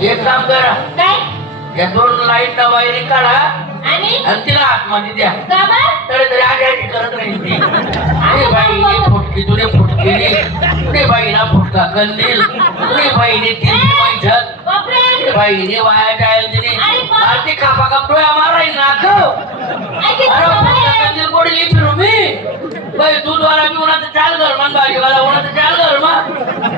एक काम करा, काय या 2 लाईट ना वायरिंग काढा आणि आणि तिला आतमध्ये द्या. का बर? तरी आधी करत राहील ती. अरे बाईने फुटकी तुने फुटकेली, तुने बाईना फुटका कंदील, तुने बाईने तिरकी मैठक, बापरे तुने बाईने वाया जायला दिली. ती कापा कापडोया मारायला नाकव. ऐक अरे फुटका कंदील कोणी फिरू मी बाई दूधवाला बी उन्हाचं चाल घर मान, भाजीवाला उन्हाचं चाल घर मा,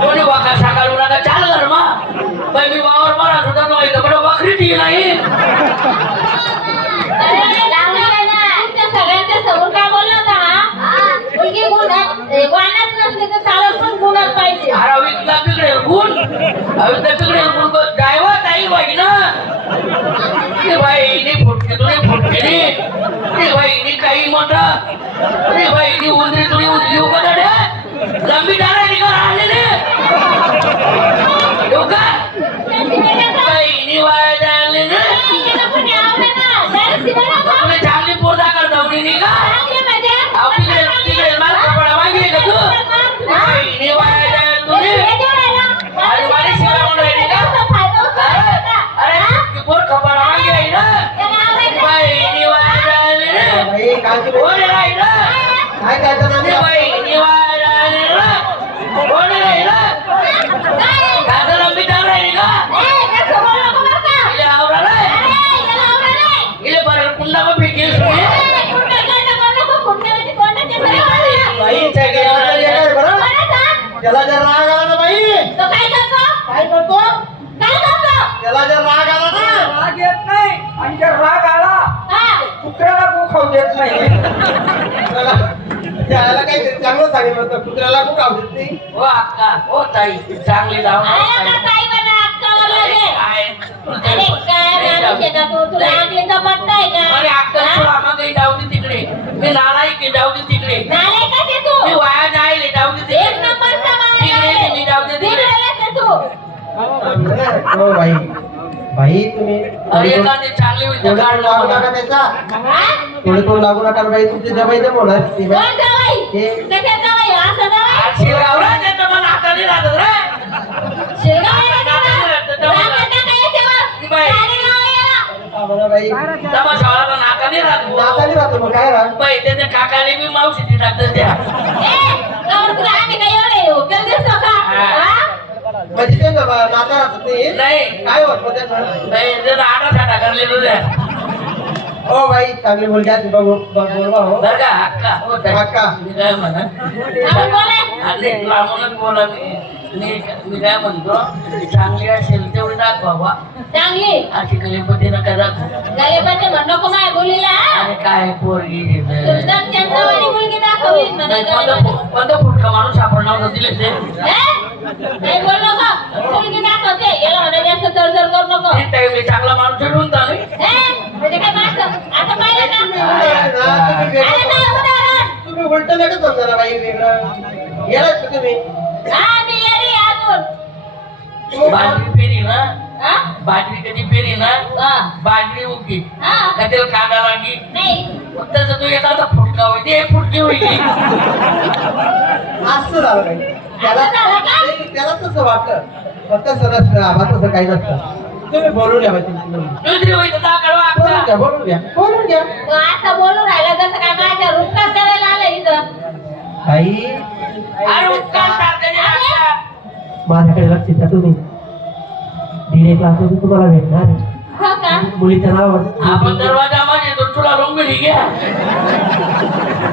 कोणी वाका सकाळ उन्हाचा चाल घर मा. बाई मी वावर मारा सुद्धा नव्हतं पण बकरी ती नाही. सगळ्यांच्या समोर काय बोलला होता हा? मुलगी गुणात नसली तर चालत पण गुणात पाहिजे. अरे विकला बिघडेल गुण, अविकला बिघडेल गुण जायवा ताई बाई ना. ते बाईने फुटके तुने फुटकेली, ते बाईने काही मोठा, ते बाईने उंदरी तुने उंदरी उगत लंबी डाळा निघा आणलेले बाईने वाया जायला तुला चांगली पोरदा करता निघा. तिकडे मला कपडा मागे का तू बाईने वाया जायला तुम्ही आणि मला शिवाय म्हणून राहिली का? अरे पोर कपडा मागे आहे ना बाईने वाया जायला कोण राहिलं बाईने वाया जायला कोण राहिलं काचा लंबी जाऊन राहिली का इले आवराला इले बरं कुंडा मग फेकेल त्याला जर राग आला ना बाई, काय करतो त्याला जर राग आला ना, राग येत नाही आणि जर राग आला कुत्र्याला गो खाऊ देत नाही. त्याला काही चांगलं सांगितलं होतं, कुत्र्याला खूप आवडत नाही. हो अक्का हो ताई चांगली जाऊन अरे अक्का सोडा मग काही जाऊ दे तिकडे, मी नालायक आहे, जाऊ दे तिकडे, मी वाया जायले जाऊ दे तिकडे, मी जाऊ दे तिकडे. हो बाई, बाई तुम्ही अरे एकाने चांगली होईल तर काढलं लागू मला. नका त्याचा, थोडं लागू नका बाई. तुमची जबाई जम होणार ती बाई. आज शिरगावला त्याचं मन हाताने राहतात रे. ती बाई बरं बाई, तमाशावाला नाकाने राहतो. नाताली राहतो मग काय राह. बाई त्याच्या काकाने बी मावशीची टाकतात त्या. म्हणजे ते ना नाता राहतात ते नाही काय होत मग त्यांना. नाही त्याचा आटा साठा करलेलो त्या. हो बाई, चांगली मुलगी आहे, बोलवा हो. बरं का हक्का हो ताई. हक्का. मी काय म्हणा अरे लांबूनच बोला मी काय म्हणतो चांगली असेल तेवढी दाखवा बा. चांगली अशी गणपती नका दाखवू. गलेपाचे म्हणणं को माय बोलीला अरे काय पोरगी सुंदर चंद्रवाणी मुलगी दाखवली कोणता फुटका माणूस सापडणार होता दिले ते. नाही बोल नको, मुलगी दाखवते याला म्हणा जास्त तडजड करू नको. ठीक आहे, मी चांगला माणूस ठेवून चालू. म्हणजे काय मागतं आता पाहिलं ना अरे काय उदाहरण तुम्ही उलट नका समजा ना बाई, वेगळं गेलात का तुम्ही. हा मी येणे अजून बाजरी पेरी ना, हा बाजरी कधी पेरी ना हा बाजरी उगी हा कधी कांदा लागी नाही तसं तू एखादा फुटका होती हे फुटकी होईल. असं झालं बाई. त्याला नाही, त्याला तसं वाटतं, फक्त सरस आम्हाला तसं काही नसतं. तुम्ही बोलून घ्या बाई तुमची मुलगी. दुसरी होईल तर दाखवा बोलून आपला. घ्या, बोलून घ्या, बोलून घ्या. तो आता बोलून राहिला जसं काय माझ्या रुपकात करायला आलं इथं. बाई अरे उत्काल टाकते ना आपल्या. माझ्याकडे लक्ष द्या तुम्ही. 1.5 लाख रुपये तुम्हाला भेटणार हो का मुलीच्या नावावर. आपण दरवाजा मध्ये तो तुला रुंगडी घ्या.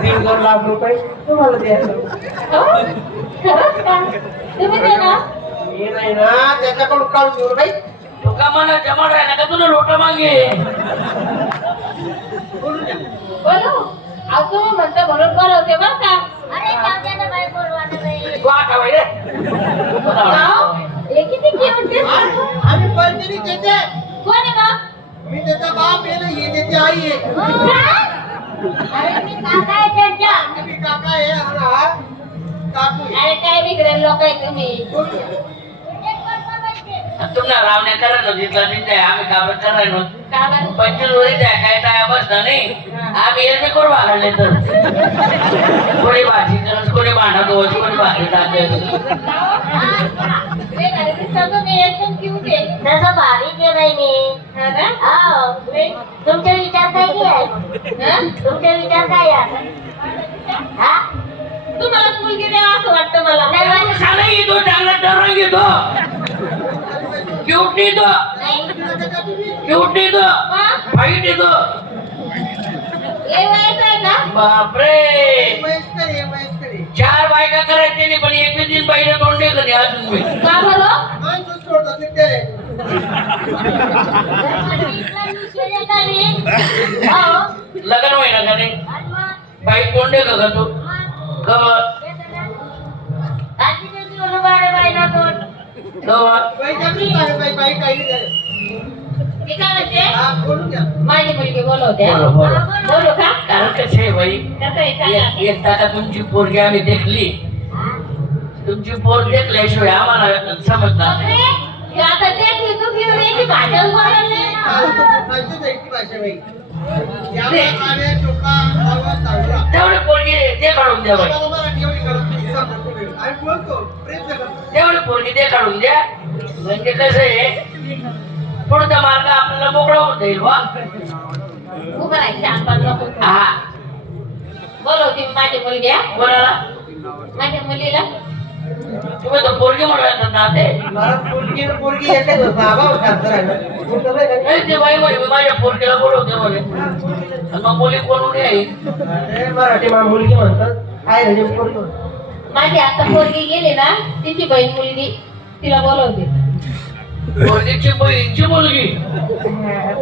1.5-2 लाख रुपये तुम्हाला द्यायचं. हो? खरंच का तुम्ही दे ना मी नाही ना, त्याच्याकडून काढून घेऊ बाई. तुका मला जमा राहिला का तुला लोट मागे. बोलू अहो तुम्ही म्हणता म्हणून बोलवते बरं का. अरे जाऊ दे ना बाई बोलवा ना बाई. तू आता बाई रे. हे किती घेऊन ते आम्ही पंचनी त्याचे, कोण आहे मग? मी त्याचा बाप आहे ना, ही त्याची आई आहे. अरे मी काका आहे त्यांच्या. मी काका आहे आणि हा काकू आहे. अरे काय बिघडेल लोक आहे तुम्ही. तुम्हाला रावण्या करायला तिथला तिथे आम्ही काबत करायला का बरं? 25 वरी द्या काय काय बसणार नाही. आम्ही एरमी करू आले तर कोणी भाजी करत कोणी भांडा दोष कोणी भाजी टाकत. ते घरी दिसतो तुम्ही. एकदम क्यूट आहे. तसं बारीक आहे बाई मी. हा ना? हो. तुमचे विचार काय की आहे? हा? तुमचे विचार काय आहे? हा? तुम्हाला मुलगी द्यावा असं वाटतं मला. नाही बाई. साला येतो चांगला टर्न घेतो क्यूट नाही तो क्यूट नाही तो हा? फाईट येतो लय वयाचं आहे का? बापरे वयस्कर आहे, वयस्कर आहे. 4 बायका करायचे नाही पण एक 3 बाईला तोंड देत नाही अजून मी का बरं? माणसं सोडतात ते ते. विषय का मी? हो. लग्न व्हायला का नाही आणि मग? बाई तोंड दे का तू मग? कवर आणखी त्याची अनुवाद बाई ना तोंड. कवर बाई जमली का? बाई बाई काही नाही झालं. मी काय म्हणते? हा, बोलून घ्या. माझी मुलगी बोलवते. बोलो बोलो बोलू का? कारण कसं आहे बाई कसं आहे सांगा. एक ताटा तुमची पोरगी आम्ही देखली तुमची पोर देखल्याशिवाय आम्हाला समजणार बापरे, हे आता ते तू घेऊन यायची भाषण बोलायला. माहितीच आहे ती भाषा बाई. यावर आले, चोका, आवाज, चावला. तेवढे पोरगी ते काढून द्या बाई आम्हाला मराठी एवढी कळत नाही, समजत नाही. आम्ही बोलतो, प्रयत्न करतो. तेवढे पोरगी ते काढून द्या म्हणजे कसं आहे पुढचा मार्ग आपल्याला मोकळा होऊन जाईल वा उभं राहायचं, आपण नको. हा बोलवते माझी मुलगी हा. कोणाला माझ्या मुलीला. तुम्ही तर पोरगी म्हणून ना ते मला पोरगी पोरगी एकच होता. आबा शांत राहिला. बोलतो बाई काय? नाही, ते बाई म्हणे मी माझ्या पोरगीला बोलवते म्हणे आणि मग मुली कोण येईल अरे, मराठी मा मुलगी म्हणतात. काय रे, पोरगी म्हणतात. माझी आता पोरगी गेली ना, तिची बहीण मुलगी, तिला बोलवते. पोरगीची बहीणची मुलगी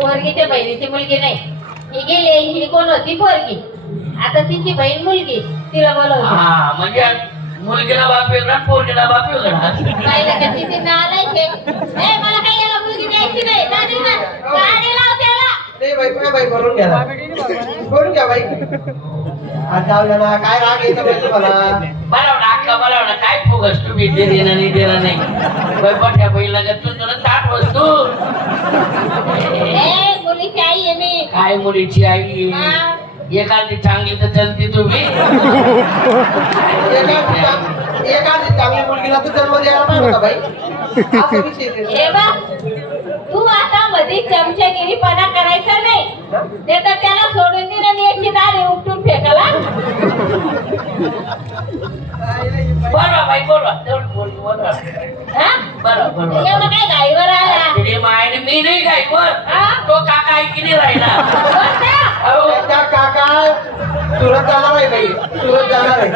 पोरगीच्या बहिणीची मुलगी नाही. ही गेली, ही कोण होती पोरगी. आता तिची बहीण मुलगी, तिला बोलवते. हा म्हणजे मुलगीला बाप वेगळा पोरगीला बाप वेगळा पाहिलं का तिथे नालायक आहे. ए, मला काही याला मुलगी द्यायची नाही. दादी ना, गाडी लाव त्याला. ए, बाई काय बाई बोलून घ्या ना. बोलून घ्या बाई. आज जाऊ द्या ना. काय राग येतो बाई तुम्हाला? बलावला अक्का बलावला काय फुगस तुम्ही ते देणं नाही देणं नाही बैपट्या बैला तू तुला ताट वस्तू ए, मुलीची आई आहे मी. काय मुलीची आई हा. एखादी चांगली तर चलती तुम्ही एखादी चांगली मुलगीला तर जन्म द्यायला पाहिजे होता बाई. असा विषय आहे. हे बघ, तू आता मध्ये चमचागिरीपणा करायचा नाही. ते तर त्याला सोडून दिलं आणि याची दारी उपटून फेकाला. बरं बाई बोलवा तेवढी बोलली बोलवा हा? बरं बरं एवढं काय गाईवर आला? तिने मायने मी नाही गायवर हा? तो काका ऐकी नाही राहिला कोणता? अहो, त्याचा काका सुरत जाणार आहे बाई. सुरत जाणार आहे.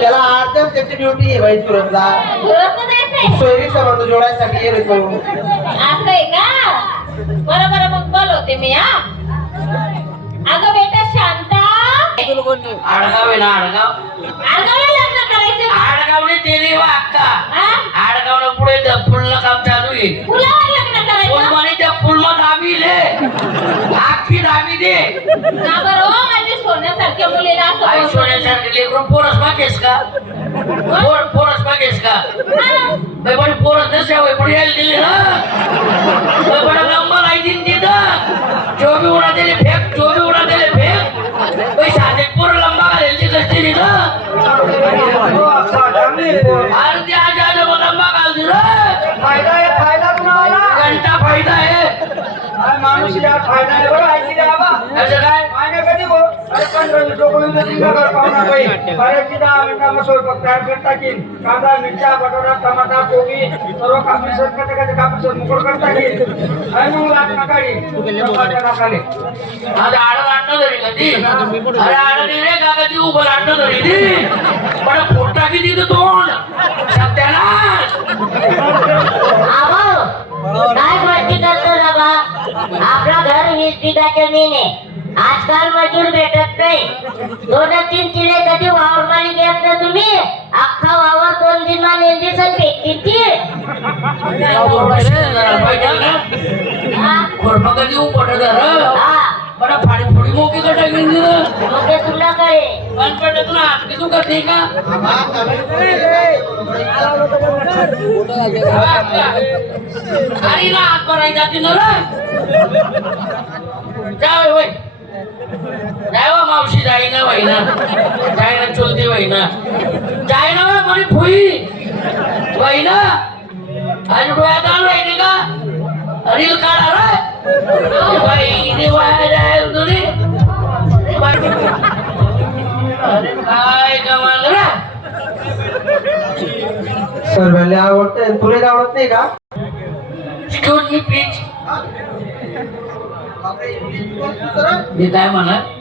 त्याला अर्धच त्याची ड्युटी आहे बाई सुरतला. सुरतला जायचंय? सोयरी संबंध जोडायसाठी येईल तो. असं आहे का? बरं मग बोलवते मी हा. अगं बेटा शांता, आडगाव आहे ना आडगाव आडगावला लग्न करायचं का? आडगावने ते नाही वा अक्का हा? आडगावला पुढे फुललं काम चालू आहे फुलावर लग्न करायचं? कोणमाने त्या फुलमा दाबीले आखी दाबी दे का बरं हो, माझ्या सोन्यासारख्या मुलीला असं आई बोलतो? सोन्यासारखे लेकरू पोरस मागेस का पोरस मागेस का हा? बाई पण पोरस नसे होय पण यायला दिले ना बाई बडा नंबर आई दिन तिथं जो भी उडा दिले फेक जो भी उडा दिले फेक बाई साधे पोर लंबा घालायची कष्टी नाही ना अरे ते आज आज मग लंबा घाल दिला फायदा आहे फायदा तुम्हाला घंटा फायदा आहे काय माणूस या फायदा आहे बरं ऐकी द्या बाबा असं काय माने कधी बोल अरे पण डोकळून घर पाहुणा बाई बऱ्याचशी 10 मिनिटांमध्ये स्वयंपाक तयार करता टाकीन कांदा मिरच्या बटाटा टमाटा कोबी सर्व कापडी सर कापडी मुकड करता येईल आणि मग लाट नकाळी नकाळी माझं आडं लाटणं धरी कधी अरे आडं नाही रे का कधी उभं लाटणं धरी ती पण फोटा किती तर तोंड सत्यानाश आहो, काय मस्ती करतो ना बा? आपलं घर 20 बिघा जमीन आहे. आजकाल मजूर भेटत नाही. 2-3 किले कधी वावर माली घेत ना तुम्ही अख्खा वावर 2 दिन मा नेंदी सर किती खोरपा कधी उपट धर हा बडा फाडी फोडी मोकी कटा घेऊन दिलं मग ते तुला करे पण तुला हात किती करते का आबा, चालेल. अरे ना हात भरायची जाती ना जाय वय जाय वा मावशी जाई ना वहिना जाय ना चलते वहिना जाय ना म्हणे फुई वहिना आणि डोळ्यात आणून राहिली का रील काढा रे बाई वाया जाईल तुझी अरे काय कमाल रे सर्वांना आवडतं तुला आवडत नाही का स्टोन मी प्लीज मी काय म्हणा